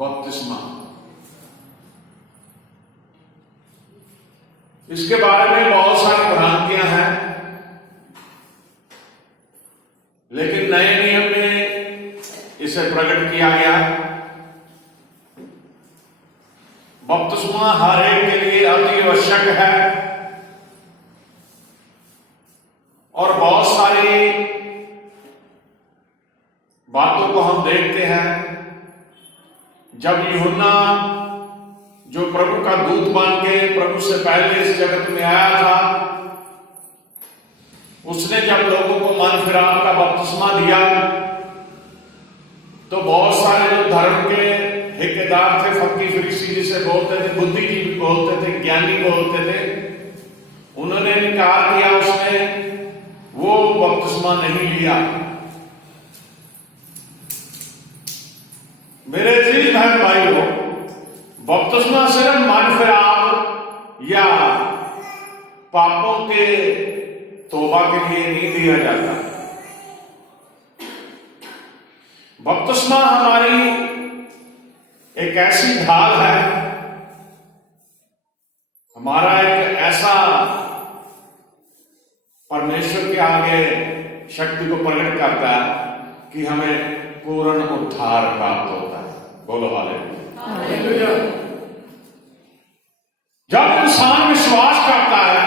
बपतिस्मा, इसके बारे में बहुत सारी भ्रांतियां हैं, लेकिन नए नियम में इसे प्रकट किया गया। बपतिस्मा हर एक के लिए अति आवश्यक है और बहुत सारी बातों को हम देखते हैं। जब यूहन्ना जो प्रभु का दूत बन के प्रभु से पहले इस जगत में आया था, उसने जब लोगों को मन फिराव का बपतिस्मा दिया तो बहुत सारे जो धर्म के ठेकेदार थे, फकीर फरीसी जिसे बोलते थे, बुद्धिजीवी बोलते थे, ज्ञानी बोलते थे, उन्होंने इनकार किया, उसने वो बपतिस्मा नहीं लिया। मेरे अजीज बहन भाइयों, बपतिस्मा सिर्फ मन फिराव या पापों के तौबा के लिए नहीं दिया जाता। बपतिस्मा हमारी एक ऐसी ढाल है, हमारा एक ऐसा परमेश्वर के आगे शक्ति को प्रकट करता है कि हमें पूर्ण उद्धार प्राप्त होता है। बोलो हालेलुया। जब इंसान विश्वास करता है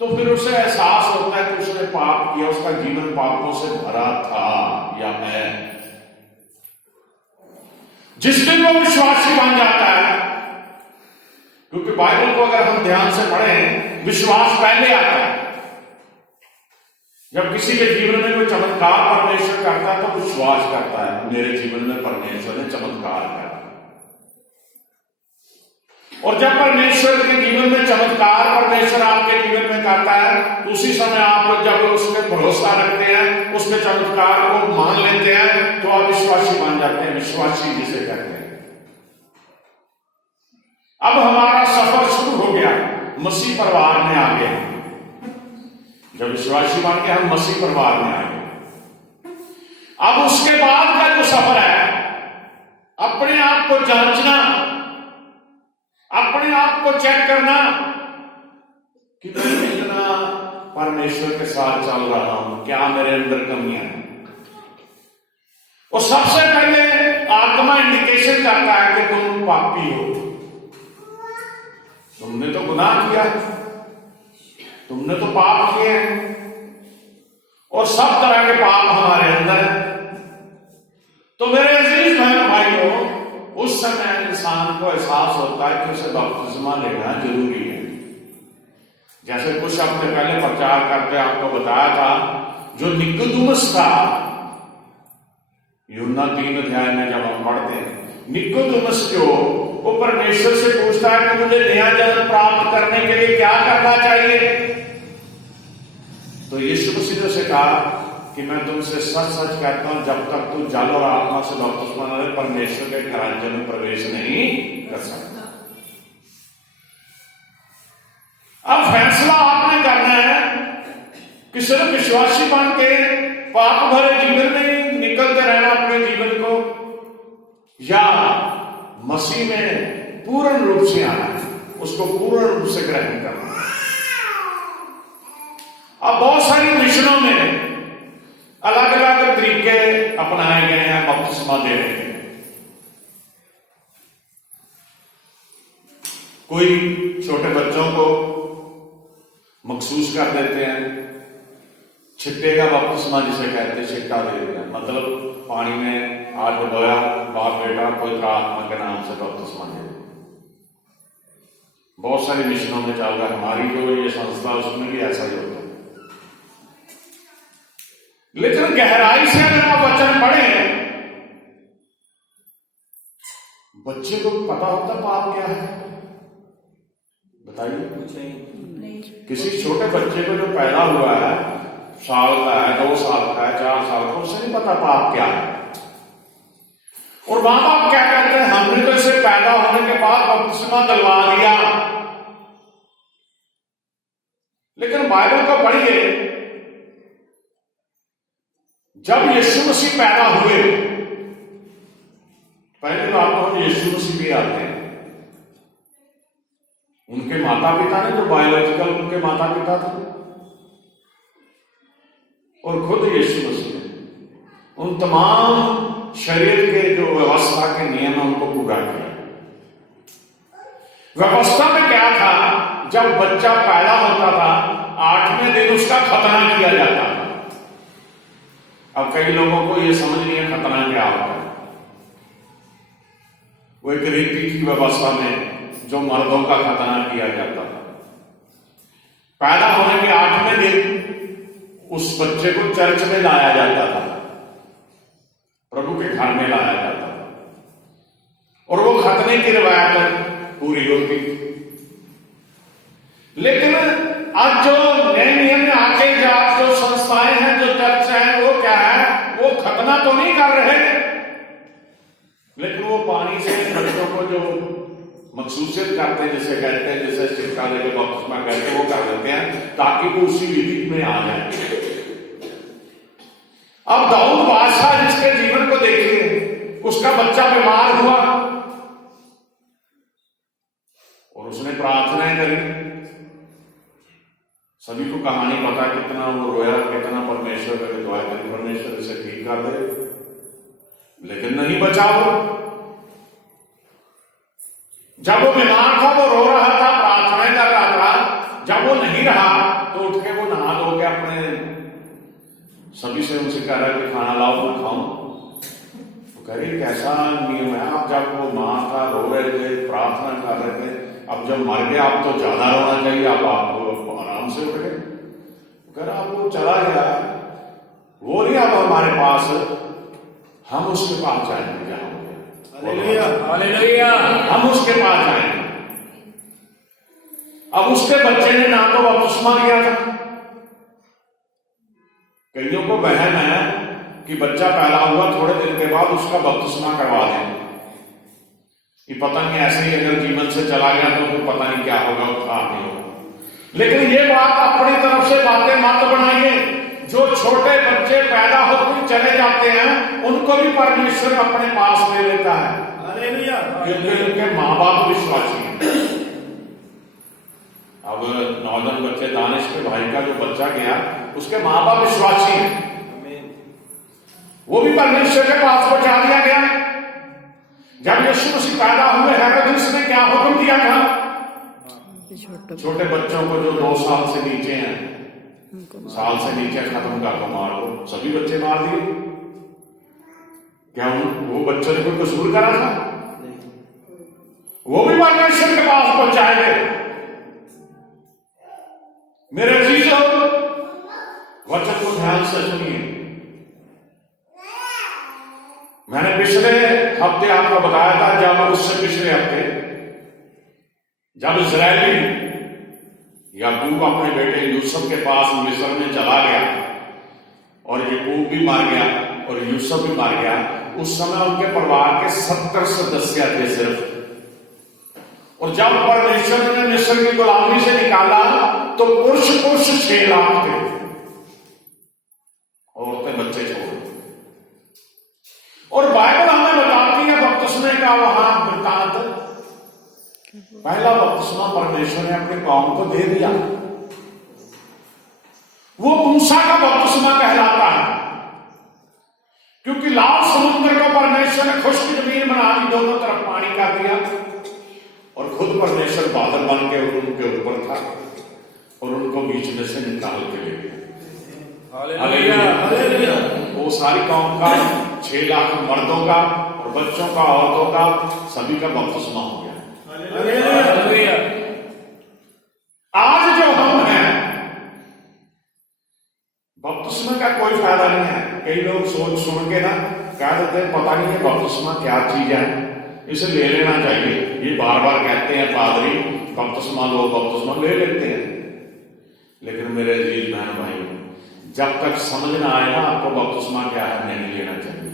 तो फिर उसे एहसास होता है कि उसने पाप किया, उसका जीवन पापों से भरा था या है। जिस दिन वो विश्वासी बन जाता है, क्योंकि बाइबल को अगर हम ध्यान से पढ़ें, विश्वास पहले आता है। जब किसी के जीवन में कोई चमत्कार परमेश्वर करता है तो विश्वास करता है, मेरे जीवन में परमेश्वर ने चमत्कार किया। और जब परमेश्वर के जीवन में चमत्कार परमेश्वर आपके जीवन में करता है, तो उसी समय आप जब उसमें भरोसा रखते हैं, उसके चमत्कार को मान लेते हैं, तो आप विश्वासी बन जाते हैं। विश्वासी जिसे कहते हैं। अब हमारा सफर शुरू हो गया, मसीह परिवार में आ गए। जब विश्वासी बन के हम मसीह परिवार में आ गए, अब उसके बाद का जो सफर है, अपने आप को जांचना, अपने आप को चेक करना कि मैं कितना परमेश्वर के साथ चल रहा हूं, क्या मेरे अंदर कमियां हैं। और सबसे पहले आत्मा इंडिकेशन करता है कि तुम पापी हो, तुमने तो गुनाह किया, तुमने तो पाप किए हैं, और सब तरह के पाप हमारे अंदर हैं। तो मेरे अजीज बहन भाइयों, उस समय इंसान को एहसास होता है कि उसे बपतिस्मा लेना जरूरी है। जैसे कुछ हफ्ते पहले प्रचार करते आपको बताया था, जो निकोदेमुस था, यूहन्ना 3 अध्याय में जब हम पढ़ते हैं, निकोदेमुस जो वो परमेश्वर से पूछता है कि मुझे नया जन्म प्राप्त करने के लिए क्या करना चाहिए। तो यीशु मसीह से कहा कि मैं तुमसे सच सच कहता हूं, जब तक तू जल और आत्मा से बपतिस्मा न ले, परमेश्वर के राज्य में प्रवेश नहीं कर सकता। अब फैसला आपने करना है कि सिर्फ विश्वासी बन के पाप भरे जीवन में निकलते रहना अपने जीवन को, या मसीह में पूर्ण रूप से आना है, उसको पूर्ण रूप से ग्रहण करना है। अब बहुत सारी मिशनों में अलग अलग तरीके अपनाए गए हैं बपतिस्मा देने के। कोई छोटे बच्चों को मखसूस कर देते हैं, छिट्टे का बपतिस्मा जिसे कहते हैं, छिट्टा दे देते हैं, मतलब पानी में हाथ डुबोया, बाप बेटा पवित्र आत्मा के नाम से बपतिस्मा दे। बहुत सारी मिशनों में चल रहा है, हमारी जो ये संस्था उसमें भी ऐसा ही होता है। लेकिन गहराई से अगर आप वचन पढ़े, बच्चे को पता होता पाप क्या है? बताइए। कुछ नहीं। किसी छोटे बच्चे को जो पैदा हुआ है, साल का है, 2 साल का है, 4 साल का, उसे नहीं पता पाप क्या है। और मां बाप क्या कहते हैं, हमने तो इसे पैदा होने के बाद बपतिस्मा दिलवा दिया। लेकिन बाइबल को पढ़िए, जब यीशु मसीह पैदा हुए पहली बात तो हम यीशु मसीह भी आते हैं, उनके माता पिता ने जो बायोलॉजिकल उनके माता पिता थे, और खुद यीशु मसीह ने उन तमाम शरीर के जो व्यवस्था के नियम है उनको पूरा किया। व्यवस्था में क्या था, जब बच्चा पैदा होता था 8वें दिन उसका खतना किया जाता था। अब कई लोगों को यह समझ नहीं है खतना क्या होता है। वो एक रीति की व्यवस्था में जो मर्दों का खतना किया जाता था, पैदा होने के 8वें दिन उस बच्चे को चर्च में लाया जाता था, प्रभु के घर में लाया जाता था, और वो खतने की रिवायत पूरी होती। लेकिन आज जो नए नियम में आके जो संस्थाएं हैं, जो चर्च है, वो क्या है, वो खतना तो नहीं कर रहे, लेकिन वो पानी से बच्चों को जो मखसूसियत करते हैं, जैसे कहते हैं, जैसे शिक्षा लेके बपतिस्मा कहते हैं, वो कर देते हैं ताकि वो उसी विधि में आ जाए। अब दाऊद बादशाह जिसके जीवन को देखिए, उसका बच्चा बीमार हुआ और उसने प्रार्थनाएं करी। सभी को कहानी पता, कितना वो रोया, कितना परमेश्वर का दुआ करी, परमेश्वर इसे ठीक कर दे, लेकिन नहीं बचा वो। जब वो बीमार था, वो रो रहा था, प्रार्थनाएं कर रहा था, जब वो नहीं रहा तो उठ के वो नहा धो के अपने सभी से उनसे कह रहा कि खाना लाओ, मैं खाऊं। तो कह रही कैसा नियम है, आप जब वो मां था रो रहे थे, प्रार्थना कर रहे थे, अब जब मर गया आप तो ज्यादा रोना चाहिए, अब आप आराम से उठ गए। कह रहा वो चला गया, वो नहीं अब हमारे पास, हम उसके पास जाएंगे जहां हालेलुया, हालेलुया, हम उसके पास जाएंगे। अब उसके बच्चे ने ना तो बपतिस्मा लिया था। कईयों को वहम है कि बच्चा पैदा हुआ थोड़े दिन के बाद उसका बपतिस्मा करवा देंगे, कि पता नहीं ऐसे ही अगर जीवन से चला गया तो फिर पता नहीं क्या होगा, उठा नहीं होगा। लेकिन ये बात अपनी तरफ से बातें मत बनाइए। जो छोटे बच्चे पैदा होकर चले जाते हैं उनको भी परमेश्वर अपने पास ले लेता है, हालेलुया, क्योंकि उनके माँ बाप विश्वासी हैं। अब नौजवान बच्चे दानिश के भाई का जो बच्चा गया, उसके माँ बाप विश्वासी हैं, वो भी परमेश्वर के पास पहुंचा दिया गया। जब यीशु मसीह पैदा हुए हेरोदेस ने क्या हुक्म दिया था, छोटे बच्चों को जो 2 साल से नीचे हैं, साल से नीचे खत्म कर दो, मार दो। सभी बच्चे मार दिए। क्या वो बच्चों ने कोई कसूर करा था? वो भी परमेश्वर के पास पहुंचाए गए। मेरे अजीजों, वचन को ध्यान से सुनिए। मैंने पिछले हफ्ते आपको बताया था, जब उससे पिछले हफ्ते जब इजरायली याकूब अपने बेटे यूसुफ के पास मिस्र में चला गया और याकूब भी मार गया और यूसुफ भी मार गया, उस समय उनके परिवार के 70 सदस्य थे सिर्फ। और जब परमेश्वर ने मिस्र की गुलामी से निकाला तो पुरुष 6 लाख थे, औरतें बच्चे छोड़। और बाइबल हमें बताती है बपतिस्मे का वहां वृत्तांत। पहला बपतिस्मा परमेश्वर ने अपनी कौम को दे दिया। वो मूसा का बपतिस्मा कहलाता है, क्योंकि लाल समुद्र को परमेश्वर ने खुश्क जमीन बना दी, दोनों तरफ पानी कर दिया, और खुद परमेश्वर बादल बन के उनके ऊपर था और उनको बीच में से निकाल के ले गया। Hallelujah, hallelujah. वो सारी कौम का 6 लाख मर्दों का और बच्चों का, औरतों का, सभी का बपतिस्मा हो गया। हालेलुया। आज जो हम हैं, बपतिस्मा का कोई फायदा नहीं है। कई लोग सोच सुन के ना कह देते हैं पता नहीं है बपतिस्मा क्या चीज है, इसे ले लेना चाहिए। ये बार बार कहते हैं पादरी बपतिस्मा लो, बपतिस्मा ले लेते हैं। लेकिन मेरे अजीज बहन भाई, जब तक समझ ना आए ना आपको बपतिस्मा क्या है, नहीं लेना चाहिए।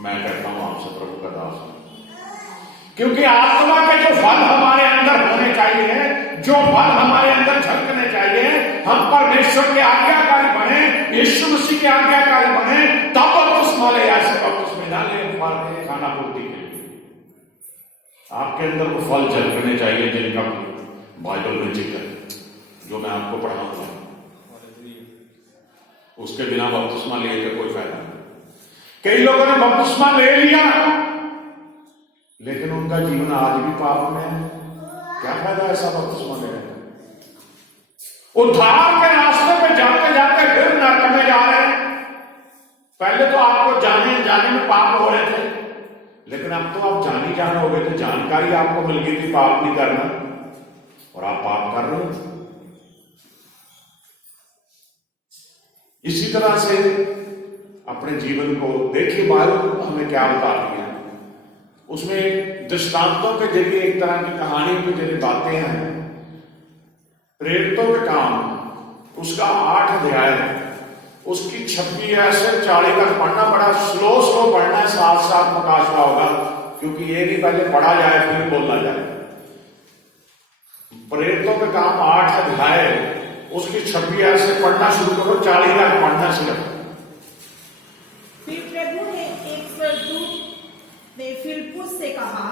मैं कहता हूं आपसे प्रभु का दास, क्योंकि आत्मा के जो फल हमारे अंदर होने चाहिए, जो फल हमारे अंदर झलकने चाहिए, हम परमेश्वर के आज्ञाकारी बने, यीशु मसीह के आज्ञाकारी बने, तब बपतिस्मा ले। ऐसे बपतिस्मा ना ले खाना पूर्ति के लिए। आपके अंदर वो फल झलकने चाहिए जिनका बाइबल में जिक्र है, जो मैं आपको पढ़ाऊंगा। उसके बिना बपतिस्मा लिए तो कोई फायदा नहीं। कई लोगों ने बपतिस्मा ले लिया लेकिन उनका जीवन आज भी पाप में है। क्या फायदा ऐसा बपतिस्मा लेने का? उद्धार के रास्ते पे जाते जाते फिर नरक में जा रहे हैं। पहले तो आपको जाने जाने में पाप हो रहे थे, लेकिन अब तो आप जानी जान हो गए थे। जानकारी आपको मिल गई थी पाप नहीं करना, और आप पाप कर रहे हो। इसी तरह से अपने जीवन को देखिए, बाइबल हमें क्या बता रही है। उसमें दृष्टांतों के जरिए, एक तरह की कहानी के जरिए बातें हैं। प्रेरितों के काम उसका 8 अध्याय है, उसकी 26 से 40 तक पढ़ना, बड़ा स्लो पढ़ना है, साथ साथ मुकाशवा होगा, क्योंकि ये नहीं पहले पढ़ा जाए फिर बोलना जाए। प्रेरितों के काम 8 अध्याय, उसकी 26 से पढ़ना शुरू करो, 40 तक पढ़ना सिर्फ। फिर प्रभु ने एक स्वर्गदूत ने फिलिप्पुस से कहा,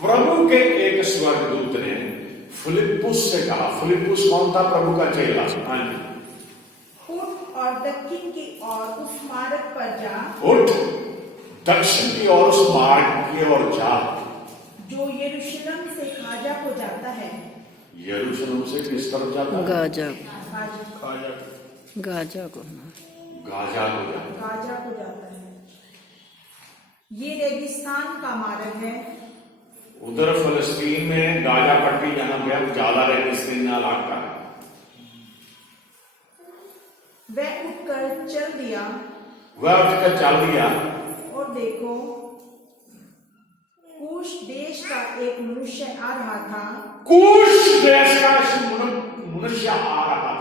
प्रभु के एक स्वर्गदूत ने फिलिप्पुस से कहा। फिलिप्पुस कौन था? प्रभु का चेला। हाँ जी। उठ और दक्षिण की ओर उस मार्ग पर जा, उठ दक्षिण की ओर उस मार्ग की ओर जा, जो यरूशलेम से गाजा को जाता है। यरूशलेम से किस तरफ जाता है? गाजा खाजा गाजा को गाजा को जाता है। गाजा को जाता है। ये रेगिस्तान का मार्ग है। उधर फलस्तीन में गाजा पट्टी, जहां पे ज्यादा रेगिस्तान इलाका है। वह उठकर चल दिया, वह उठकर चल दिया, और देखो, कूश देश का एक मनुष्य आ रहा था, कूश देश का मनुष्य आ रहा था,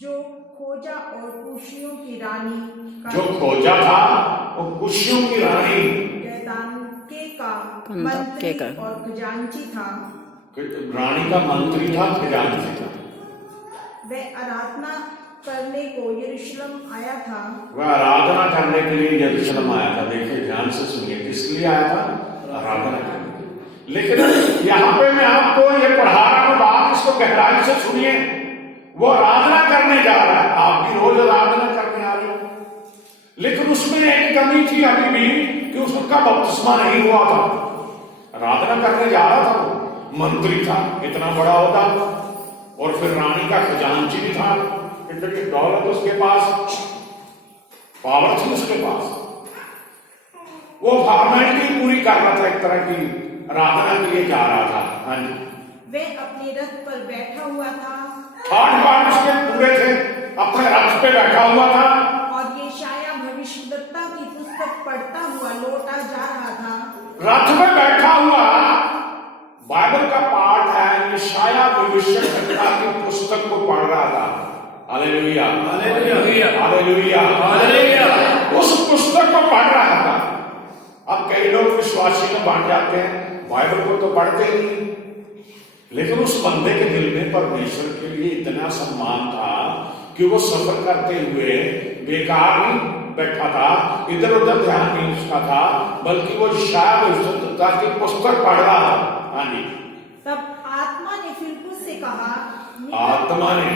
जो खोजा और कुशियों की रानी का, जो खोजा था वो कुशियों की रानी गैदानके का कंदके मंत्री का। और खजांची था। रानी का मंत्री था, खजांची था। वह आराधना करने को यरूशलेम आया था। वह आराधना करने के लिए यरूशलेम आया था। देखिए ध्यान से सुनिए, किस लिए आया था? आराधना करने के लिए। लेकिन यहाँ पे मैं आपको ये पढ़ा रहा हूं बात, इसको गहराई से सुनिए। वो आराधना करने जा रहा है, आप भी रोज आराधना करने आ रहे हो, लेकिन उसमें एक कमी थी अभी भी कि उसका बपतिस्मा नहीं हुआ था। आराधना करने जा रहा था, वो मंत्री था, इतना बड़ा होता, और फिर रानी का खजांची भी था, इतनी दौलत उसके पास, पावर थी उसके पास। वो फॉर्मेलिटी पूरी कर रहा था, एक तरह की आराधना के लिए जा रहा था। हाँ जी। वह अपने रथ पर बैठा हुआ था, ठाट बाट उसके पूरे थे, अपने रथ पे बैठा हुआ था, और यशायाह भविष्यद्वक्ता की पुस्तक पढ़ता हुआ लौटा जा रहा था। रथ में बैठा हुआ बाइबल का पाठ है, यशायाह भविष्यद्वक्ता की पुस्तक को पढ़ रहा था। Hallelujah, hallelujah, hallelujah, hallelujah. उस पुस्तक को पढ़ रहा था। अब कई लोग विश्वासी में बांट जाते हैं, बाइबल को तो पढ़ते ही नहीं, लेकिन उस बंदे के दिल में परमेश्वर के लिए इतना सम्मान था कि वो सफर करते हुए बेकार नहीं बैठा था, इधर उधर ध्यान नहीं उसका था, बल्कि वो यशायाह भविष्यद्वक्ता की पुस्तक पढ़ रहा था। हाँ जी। तब आत्मा ने फिलिप्पुस से कहा, आत्मा ने,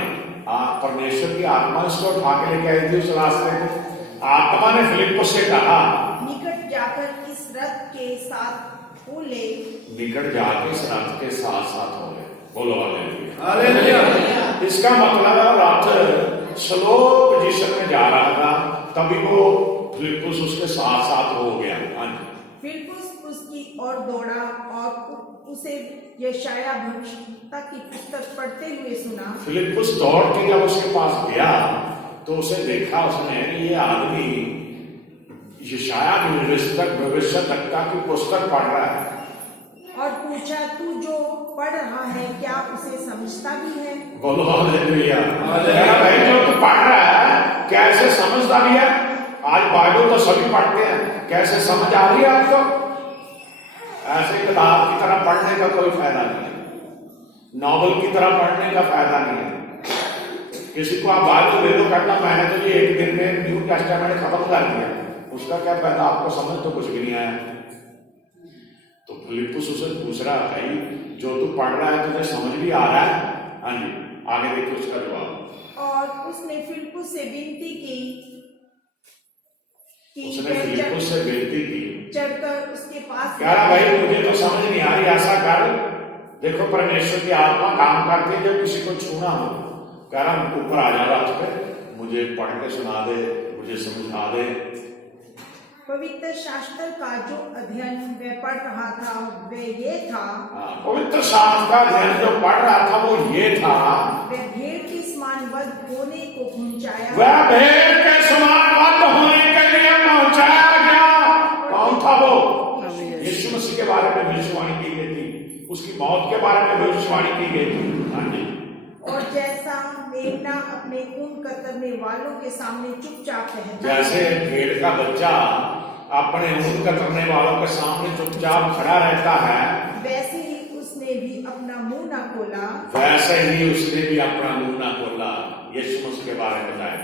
परमेश्वर की आत्मा उसको उठा के लेके आई थी उस रास्ते में। आत्मा ने फिलिप्पुस से कहा, निकट जाकर इस रथ के साथ हो ले। निकट जाके इस रथ के साथ साथ हो गए। बोलो हालेलुया, हालेलुया। इसका मतलब है रथ स्लो पोजीशन में जा रहा था, तभी वो फिलिप्पुस उसके साथ साथ हो गया। हाँ जी। फिलिप्पुस उसकी ओर दौड़ा और उसे यशायाह भविष्यद्वक्ता की पुस्तक पढ़ते हुए सुना। फिलिप्पुस दौड़ के जब उसके पास गया तो उसे देखा, उसने ये आदमी यशायाह भविष्यद्वक्ता की पुस्तक पढ़ रहा है, और पूछा, तू जो पढ़ रहा है क्या उसे समझता भी है? बोलो हालेलुया। मेरा भाई जो तू पढ़ रहा है कैसे समझता भी है? आज बाइबल तो सभी पढ़ते हैं, कैसे समझ आ रही है आपको? ऐसे किताब की तरह पढ़ने का कोई फायदा नहीं है, नॉवल की तरह पढ़ने का फायदा नहीं है। किसी को आप बाइबल दे दो, कहता मैंने तो ये एक दिन में न्यू टेस्टामेंट खत्म कर दिया, उसका क्या फायदा? आपको समझ तो कुछ भी नहीं आया। तो फिलिप्पुस उसे पूछ रहा, भाई जो तू पढ़ रहा है तुझे समझ भी आ रहा है? हाँ जी, आगे देखिए उसका जवाब। और उसने फिलिप्पुस से विनती की उसने फिलिप्पुस से विनती की, चढ़कर उसके पास कह रहा, भाई मुझे तो समझ नहीं आ रही, ऐसा कर, देखो परमेश्वर की आत्मा काम करती है जब किसी को छूना हो। कह रहा ऊपर आ जा रथ पे, मुझे पढ़ के सुना दे, मुझे समझा दे। पवित्र शास्त्र का जो अध्ययन वह पढ़ रहा था वह ये था, पवित्र शास्त्र का अध्ययन जो पढ़ रहा था वो ये था, वह भेड़ के समान वध होने को पहुंचाया, वह भेड़ के समान वध होने के लिए पहुंचाया गया। कौन था वो? यीशु मसीह के बारे में भविष्यवाणी की गई थी, उसकी मौत के बारे में भविष्यवाणी की गई थी। हाँ जी। और जैसा मेमना अपने खून कतरने वालों के सामने चुपचाप रहता है, जैसे भेड़ का बच्चा अपने ऊन कतरने वालों के सामने चुपचाप खड़ा रहता है, वैसे ही उसने भी अपना मुंह न खोला, वैसे ही उसने भी अपना मुंह ना खोला। यीशु मसीह के बारे में बताया,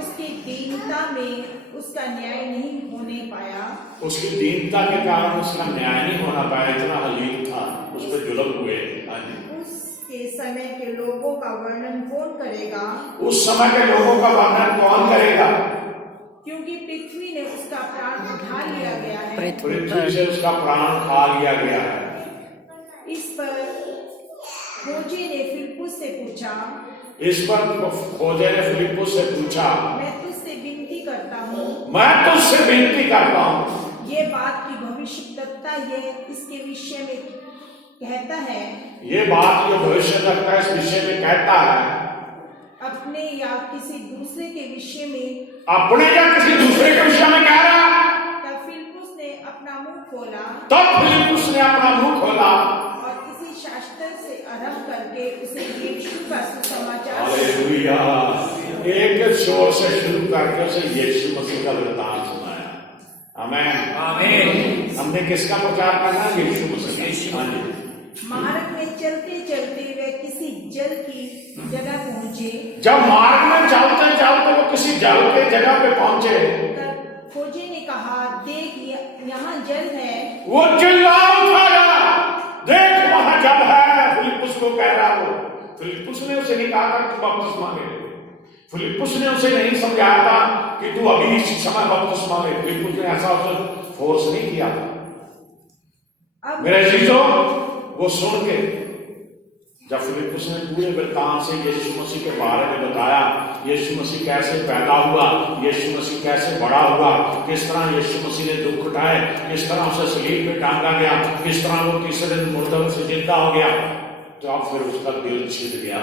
उसकी दीनता में उसका न्याय नहीं होने पाया, उसकी दीनता के कारण उसका न्याय नहीं होना पाया, इतना हलीम था, उस पर जुल्म हुए। हाँ जी। उसके समय के लोगों का वर्णन कौन करेगा? उस समय के लोगों का वर्णन कौन करेगा? क्योंकि पृथ्वी ने उसका प्राण उठा लिया गया है। पृथ्वी से उसका प्राण खा लिया गया है। इस पर खोजे ने फिलिप्पुस से पूछा, इस पर खोजे ने फिलिप्पुस से पूछा, मैं तुझसे विनती करता हूँ, मैं तुझसे विनती करता हूँ, ये बात की भविष्यद्वक्ता ये इसके विषय में कहता है, ये बात जो भविष्यद्वक्ता इस विषय में कहता है, अपने या किसी दूसरे के विषय में, अपने या किसी दूसरे के विषय में कह रहा। तब फिलिप्पुस ने अपना मुंह खोला, तब फिलिप्पुस ने अपना मुंह खोला और किसी शास्त्र से आरंभ करके उसे यीशु का सुसमाचार हालेलुया, एक शोर से शुरू करके उसे यीशु मसीह का वृत्तांत सुनाया। आमीन आमीन। हमने किसका प्रचार करना है? यीशु मसीह। हाँ जी। मार्ग में चलते चलते वे किसी जल की जगह पहुंचे, जब मार्ग में चलते चलते वो किसी जल के जगह पे पहुंचे, तब खोजे ने कहा, देख यहाँ जल है। वो चिल्ला उठाया, देख वहां जल है। फिलिप्पुस को कह रहा वो। फिलिप्पुस ने उसे नहीं कहा कि तू बपतिस्मा ले। फिलिप्पुस ने उसे नहीं समझाया था कि तू अभी इस समय बपतिस्मा ले। फिलिप्पुस ने ऐसा उसे फोर्स नहीं किया। मेरे अजीजों, वो सुन के जब फिलिप्पुस ने पूरे वृत्तांत से यीशु मसीह के बारे में बताया, यीशु मसीह कैसे पैदा हुआ, यीशु मसीह कैसे बड़ा हुआ, किस तरह यीशु मसीह ने दुख उठाए, किस तरह उसे सलीब पे टांगा गया, किस तरह वो तीसरे दिन मुर्दों से जिंदा हो गया, तो अब फिर उसका दिल छिद गया।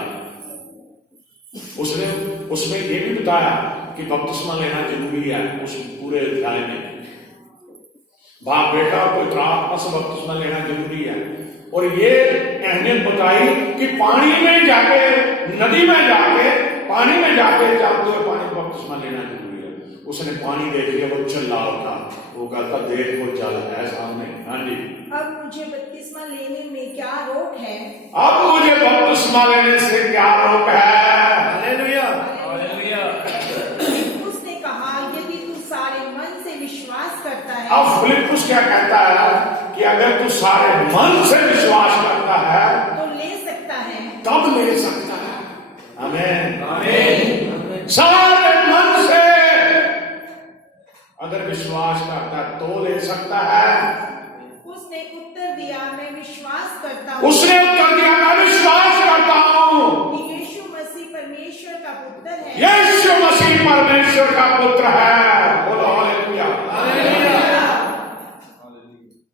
उसने उसमें ये भी बताया कि बपतिस्मा लेना जरूरी है। उस पूरे अध्याय में बाप बेटा और पवित्र आत्मा से बपतिस्मा लेना जरूरी है। और ये अहमियत बताई कि पानी में जाके, नदी में जाके, पानी में जाके जाते हुए पानी बपतिस्मा लेना जरूरी है। उसने पानी देख लिया, वो चिल्ला उठा, वो कहता देख वो जल है सामने। हाँ जी। अब मुझे बपतिस्मा लेने में क्या रोक है? अब मुझे बपतिस्मा लेने से क्या रोक है? Hallelujah, hallelujah. उसने कहा, यदि तू सारे मन से विश्वास करता है। अब फिलिप्पुस क्या कहता है कि अगर तू सारे मन से विश्वास करता है तो ले सकता है, तब ले सकता है। आमीन, आमीन। सारे मन से अगर विश्वास करता है तो ले सकता है। उसने उत्तर दिया, मैं विश्वास करता हूँ। उसने उत्तर दिया, मैं विश्वास करता हूँ कि यीशु मसीह परमेश्वर का पुत्र है। यीशु मसीह परमेश्वर का पुत्र है। बोलो हालेलुया, हालेलुया।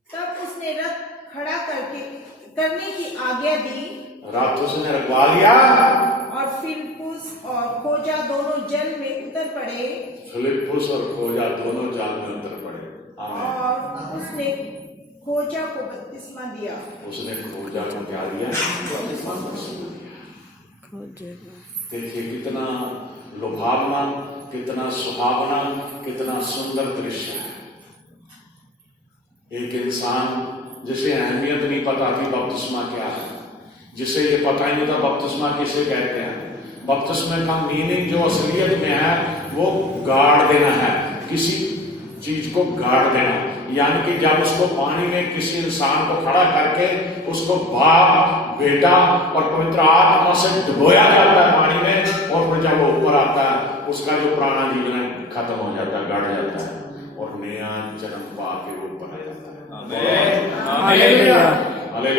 तब उसने रथ खड़ा करने की आज्ञा दी, रथ उसने रखवा लिया और फिलिप्पुस और खोजा दोनों जल में उतर पड़े। फिलिप्पुस और खोजा दोनों जल में उतर पड़े। आमीन। और उसने खोजा को बपतिस्मा दिया। उसने खोजा को क्या दिया? देखिए कितना लुभावना, कितना सुहावना, कितना सुंदर दृश्य है। एक इंसान जिसे अहमियत नहीं पता थी बपतिस्मा क्या है, जिसे ये पता ही नहीं था बपतिस्मा किसे कहते हैं। बपतिस्मा का मीनिंग जो असलियत में है वो गाड़ देना है, किसी चीज को गाड़ देना, यानी कि जब उसको पानी में किसी इंसान को खड़ा करके उसको बाप, बेटा और पवित्र आत्मा से डुबोया जाता है पानी में, और फिर जब वो ऊपर आता है उसका जो पुराना जीवन है खत्म हो जाता है, गड़ जाता है और नया जन्म पा के वो ऊपर आ जाता है। हालेलुया। हालेलुया।